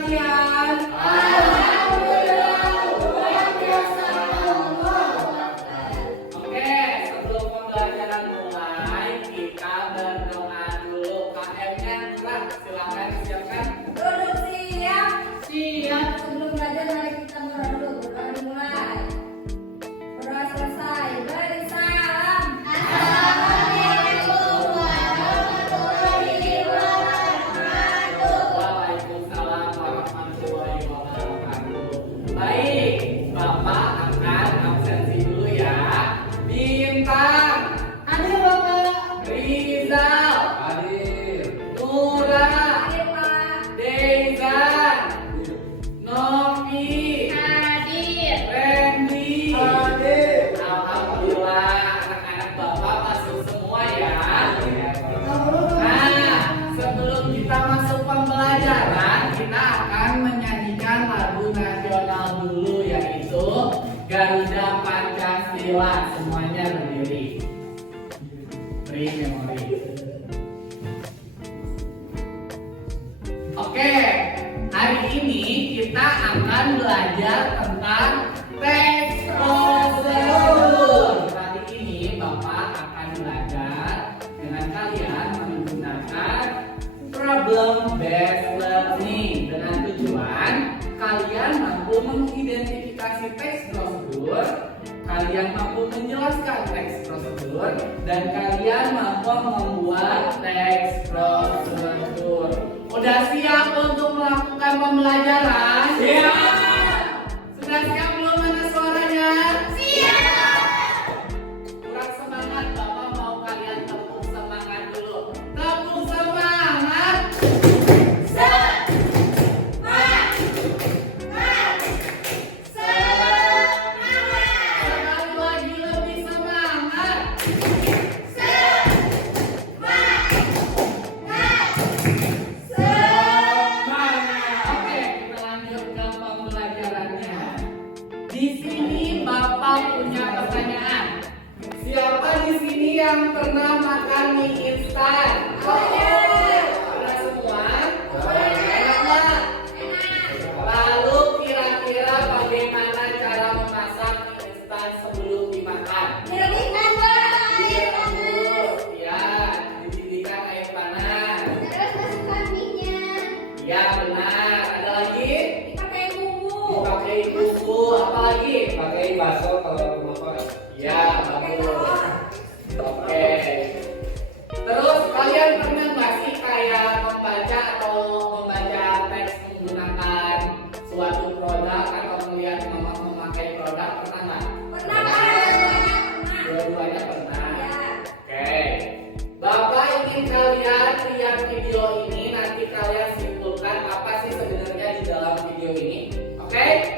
kalian? Oke, sebelum pembelajaran mulai, kita berdoa dulu. KM-nya Nurah, silakan disiapkan. Duduk siap. Siap. Sebelum belajar mari kita berdoa dulu. Berdoa dimulai. Berdoa selesai. Beri salam. Assalamualaikum warahmatullahi wabarakatuh. Waalaikumsalam warahmatullahi wabarakatuh. Baik, Bapak akan absensi dulu ya. Bintang, Hadir Bapak. Rizal, Hadir. Nura, Hadir Pak. Deza, Novi, Hadir. Randy. Hadir. Alhamdulillah, anak-anak Bapak masuk semua ya. Nah, sebelum kita masuk pembelajaran, kita akan menyanyikan lagu nasional dulu, yaitu Garuda Pancasila. Semuanya berdiri. Beri memori. Oke, hari ini kita akan belajar tentang teks prosedur. Kali ini Bapak akan belajar dengan kalian menggunakan problem based learning dengan tujuan kalian mampu mengidentifikasi teks prosedur, kalian mampu menjelaskan teks prosedur, dan kalian mampu membuat teks prosedur. Udah siap untuk melakukan pembelajaran? Siap. Sudah siap belum, mana suaranya? Siap. Kurang semangat, Bapak mau kalian tepuk semangat dulu. Tepuk semangat. Sekali lagi lebih semangat. Oke, kita lanjut ke pembelajarannya. Di sini Bapak punya pertanyaan. Siapa di sini yang pernah makan mie instan? Pernah semua? Enak nggak? Lalu kira-kira bagaimana cara memasak mie instan sebelum dimakan? Ya, dididihkan air panas. Ya, benar. Ada lagi? Dipakai bumbu. Apa lagi? Pakai bakso kalau rumah kos. Ya, bagus. Oke. Terus kalian pernah nggak sih kayak membaca teks menggunakan suatu produk atau melihat memakai produk, pernah nggak? Dua-duanya pernah. Oke. Bapak ingin kalian lihat video ini, nanti kalian simpulkan apa sih sebenarnya di dalam video ini. Oke?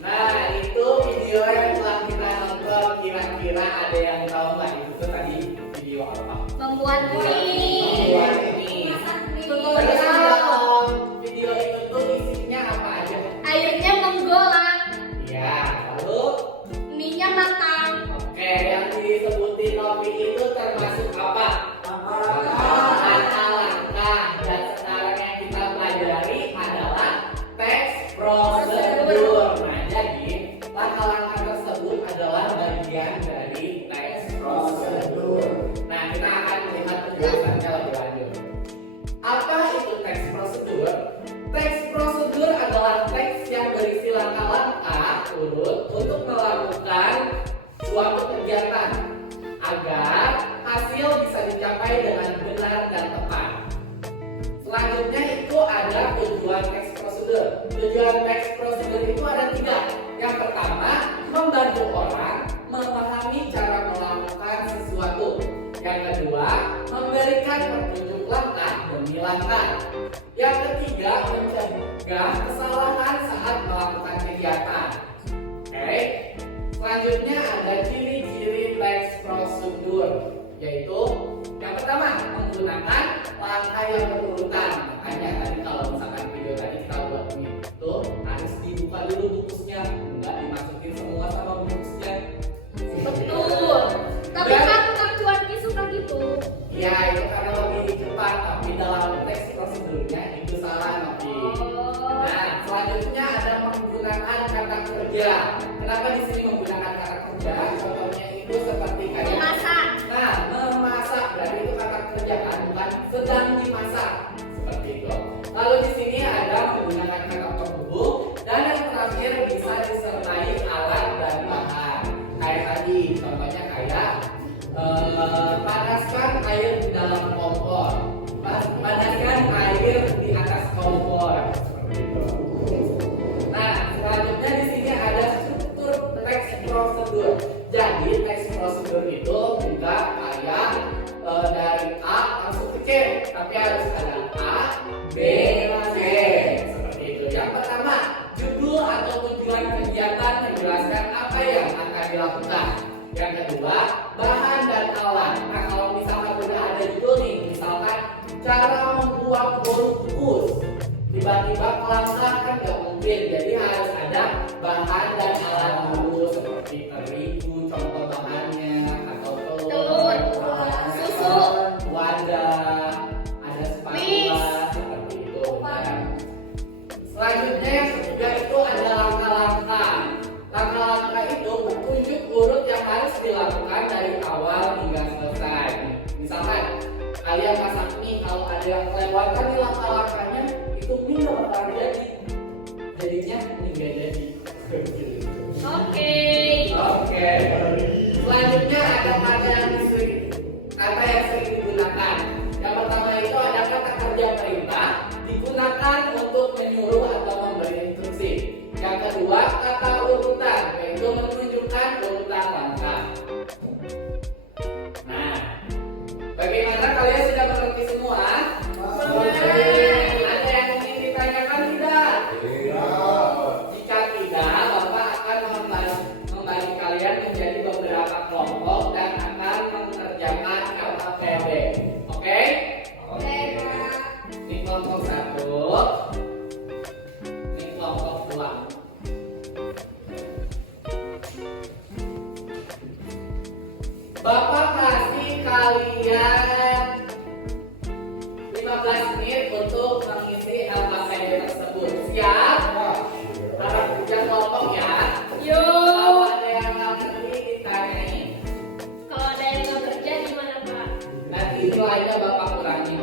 Nah, itu video yang telah kita nonton. Kira-kira ada yang tahu nggak itu tuh tadi video apa? Membuat mie. Membuat mie. Masak mie. Terus dalam video itu tuh isinya apa aja? Airnya menggolak, Ya, lalu mie-nya matang. oke, yang disebutin Novi itu termasuk apa? Langkah-langkah. Dan sekarang yang kita pelajari adalah teks prosedur. Nah, jadi langkah-langkah tersebut adalah bagian dari teks prosedur. Nah, kita akan melihat penjelasannya lebih lanjut. Apa itu teks prosedur? Teks prosedur adalah teks yang berisi langkah-langkah urut untuk melakukan suatu kegiatan agar hasil bisa dicapai dengan benar dan tepat. Selanjutnya itu ada tujuan teks prosedur. Tujuan teks prosedur itu ada 3. Yang pertama, membantu orang memahami cara melakukan sesuatu. Yang kedua, memberikan petunjuk langkah demi langkah. Yang ketiga, mencegah kesalahan saat melakukan kegiatan. Oke. Selanjutnya ada ciri-ciri teks prosedur, yaitu yang pertama, menggunakan langkah yang berurutan. Makanya tadi kalau misalkan video tadi kita buat itu harus dibuka dulu bungkusnya, enggak dimasukin semua sama bungkusnya. Betul. Tapi Dan- kan tukang cuan mie suka gitu. Ya, itu karena lebih cepat, tapi dalam teks prosedurnya itu salah nanti. Nah, selanjutnya ada menggunakan kata kerja. Kenapa di sini menggunakan kata kerja? Contohnya itu seperti kayak Memasak. nah, memasak berarti itu kata kerja kan, bukan sedang dimasak seperti itu. Lalu di sini ada menggunakan kata penghubung dan yang terakhir bisa disertai alat dan bahan. Kayak tadi, contohnya kayak panaskan air di dalam kompor, panaskan air di atas kompor seperti itu. Nah, selanjutnya di sini ada struktur teks prosedur. Jadi teks prosedur itu enggak kayak dari A langsung ke C, tapi harus ada A, B, C seperti itu. Yang pertama, judul atau tujuan kegiatan menjelaskan apa yang akan dilakukan. Yang kedua, bahan dan alat. Nah, kalau misalkan udah ada judul nih, misalkan cara membuat bolu kukus, tiba-tiba kelangkah kan nggak mungkin. Jadi harus ada bahan dan alat dulu seperti terigu, contoh bahannya, atau Telur, susu, wadah, ada spatula seperti itu. Nah, selanjutnya yang ketiga itu ada langkah-langkah. Langkah-langkah itu petunjuk urut yang harus dilakukan dari awal hingga selesai. Misalkan kalian masak mie, kalau ada yang kelewatan di langkah-langkahnya, itu mie nggak bakal jadi. Jadinya mie nggak jadi. Oke. Oke. Selanjutnya ada kata yang sering digunakan. Yang pertama itu ada kata kerja perintah digunakan untuk menyuruh atau memberi instruksi. Yang kedua kata urutan, yaitu menunjukkan urutan langkah. Nah, bagaimana kalian sudah mengerti semua? Ada yang ingin ditanyakan tidak? Jika tidak, Bapak akan membagi kalian menjadi beberapa kelompok dan akan mengerjakan KKPB. Oke? Oke, Kak. Ini kelompok 1. Ini kelompok 2. Bapak kasih kalian 15 menit untuk mengisi LKPD tersebut. Siap? Harap kerja kelompok ya. Yo. Kalau ada yang nggak ngerti ditanyain. Kalau ada yang nggak kerja gimana, Pak? lainnya Bapak kurangi.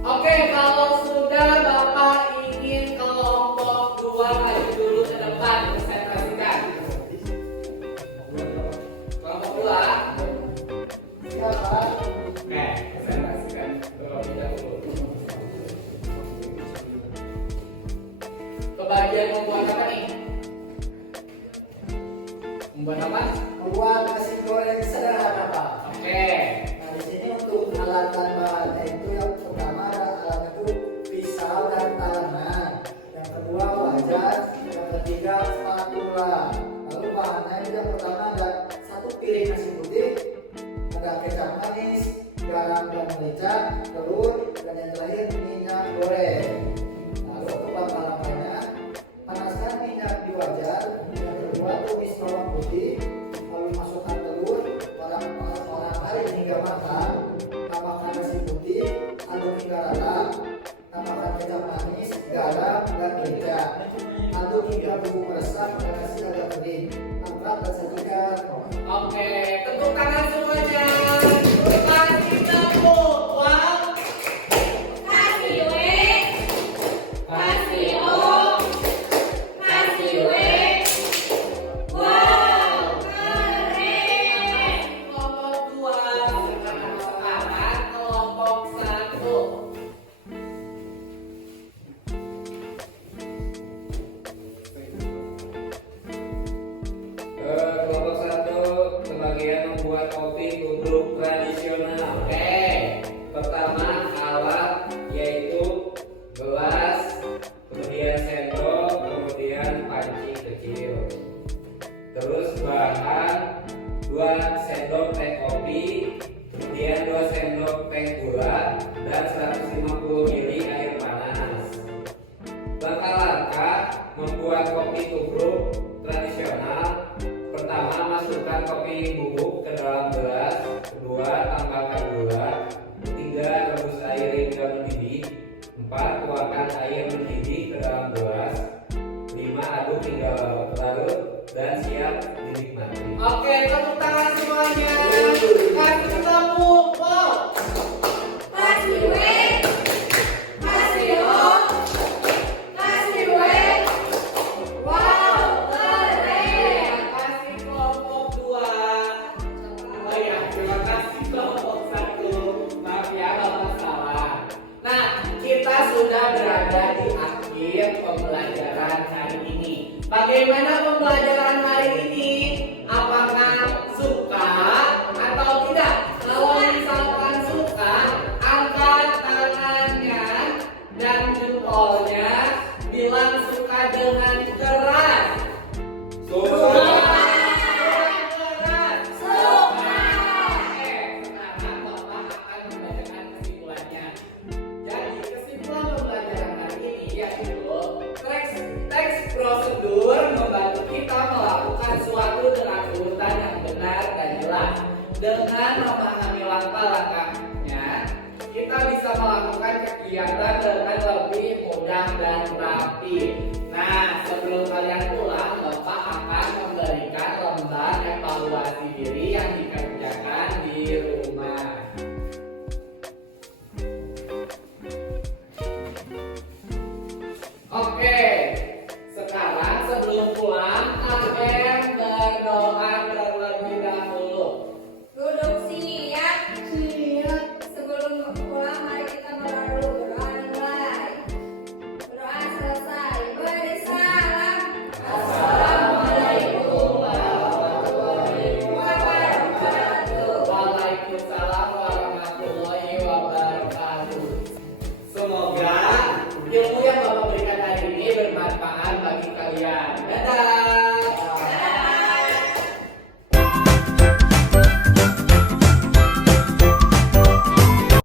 Oke, kalau sudah Bapak ingin kelompok 2 maju dulu ke depan, konsentrasikan. Kelompok 2. Siapa? Oke, konsentrasikan. Kelompoknya dulu. Kebagian membuat apa nih? Membuat apa? Membuat nasi goreng sederhana, Pak. Oke. Nah, di sini untuk alat dan bahannya itu yang pertama alat itu pisau dan tangan. Yang kedua wajan, yang ketiga spatula. Lalu bahannya itu yang pertama ada 1 piring nasi putih, ada kecap manis, garam dan merica, telur, dan yang terakhir minyak goreng. Lalu untuk bahan-bahannya, panaskan minyak di wajan. Yang kedua tumis bawang putih, lalu masukkan telur, orang air hingga matang. Tambahkan nasi putih, aduk hingga rata. Tambahkan kecap manis, garam, dan merica. Aduk hingga bumbu meresap dan nasi agak kering. Angkat dan sajikan. Oke, tepuk tangan semuanya. Kasih tepuk. Wow. Kasih W, kasih O, kasih W. Wow, keren. Kelompok 2 sekarang kelompok 1. Kelompok 1 kebagian membuat kopi tubruk tradisional. Oke. Pertama alat yaitu gelas, kemudian sendok, kemudian panci kecil. Terus bahan 2 sendok teh kopi, kemudian 2 sendok teh gula, dan 150 ml air panas. Langkah-langkah membuat kopi tubruk tradisional. Pertama, masukkan kopi bubuk ke dalam gelas. Kedua, tambahkan gula. Ketiga, rebus air hingga mendidih. 4, tuangkan air mendidih ke dalam gelas. 5, aduk hingga larut dan siap dinikmati. Oke, tepuk tangan semuanya. Kasih tepuk. Wow. Kasih W, kasih O, kasih W. Wow, keren. Terima kasih kelompok 2. Oh ya, terima kasih kelompok 1. Maaf ya kalau salah. Nah, kita sudah berada di akhir pembelajaran hari ini. Bagaimana pembelajaran hari ini? Apakah suka atau tidak? Kalau misalkan suka, angkat tangannya dan jempolnya, bilang suka dengan keras. Suka. Keras. Suka. Oke, sekarang Bapak akan membacakan kesimpulannya. Jadi kesimpulan pembelajaran hari ini yaitu teks prosedur membantu kita melakukan suatu dengan urutan yang benar dan jelas. Dengan memahami langkah-langkahnya, kita bisa melakukan kegiatan dengan lebih mudah dan rapi. Nah, sebelum kalian pulang, Bapak akan memberikan lembar evaluasi diri yang dikerjakan di rumah. Oke, sekarang sebelum pulang, kalian berdoa terlebih dahulu. Duduk siap. Sebelum pulang, mari kita berdoa dulu. Berdoa dimulai. Berdoa selesai. Beri salam. Assalamualaikum warahmatullahi wabarakatuh. Waalaikumsalam warahmatullahi wabarakatuh. Semoga ilmu yang Bapak berikan hari ini bermanfaat bagi kalian. Dadah.